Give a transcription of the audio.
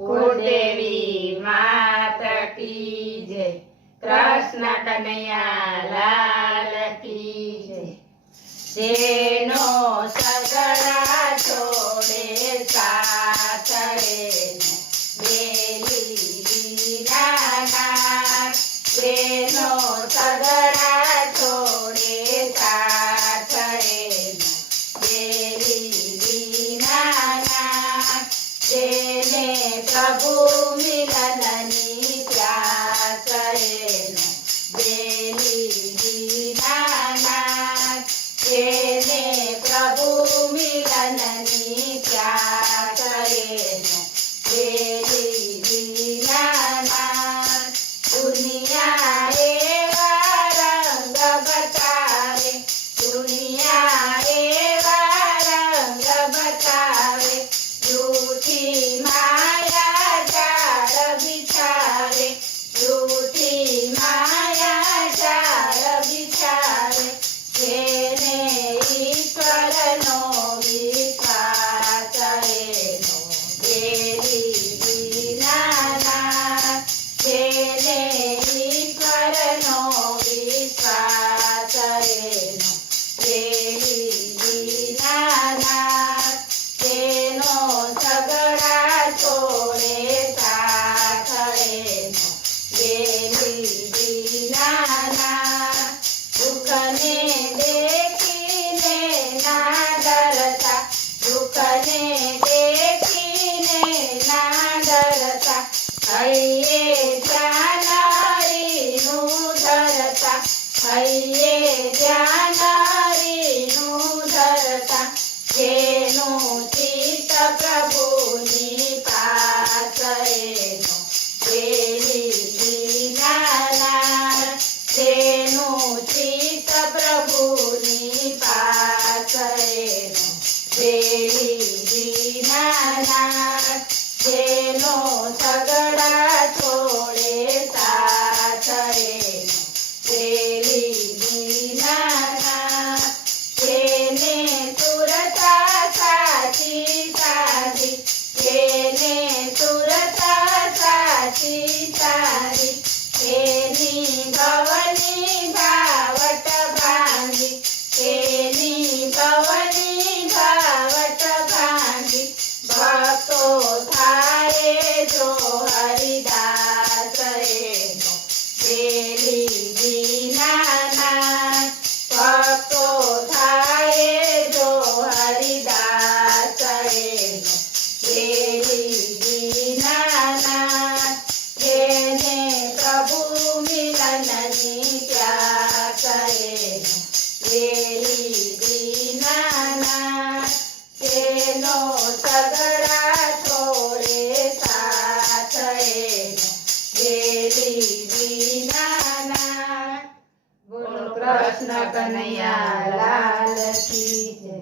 कुलदेवी मात की जय। कृष्ण कन्हैया लाल की जय। जेनो सगड़ा छोड़े साथ रेनो बेली दीनानाथ। जेनो सगड़ा छोड़े साथ रेनो बेली दीनानाथ। जेने प्रभु मिलननी प्यास रेनो बेली दीनानाथ। जेने प्रभु मिलननी प्यास रेनो बेली दीनानाथ। दुनिया एवा रंग बतावे, दुनिया एवा रंग बतावे। झूठी माया जाल बिछावे, झूठी माया जाल बिछावे। जेने ईश्वरनो विश्वास रेनो बेली दीनानाथ। जेने ईश्वरनो विश्वास रेनो बेली दीनानाथ। जेनो सगड़ा छोड़े साथ रेनो बेली दीनानाथ। दुखने देखीने ना डरता, दुखने देखीने ना डरता। हइये ध्यान हरिनु धरता, हइये ध्यान हरिनु धरता। जेनु चित प्रभुनी पास रेनो बेली दीनानाथ। जेनु चित प्रभुनी पास रेनो बेली दीनानाथ। जेनो सगड़ा छोड़े साथ रेनो बेली दीनानाथ। जेने सुरता साची साधी, जेने सुरता साची साधी। तेनी भवनी भावट भांगी, तेनी भवनी भावट भांगी। भक्तो थारे जो हरिदास रेनो बेली दीनानाथ। भक्तो थारे जो हरिदास रेनो बेली दीनानाथ। जेने प्रभु मिलननी प्यास रेनो बेली दीनानाथ। जेनो सगड़ा छोड़े साथ रेनो बेली दीनानाथ। बोलो कृष्ण कन्हैया लाल की जय।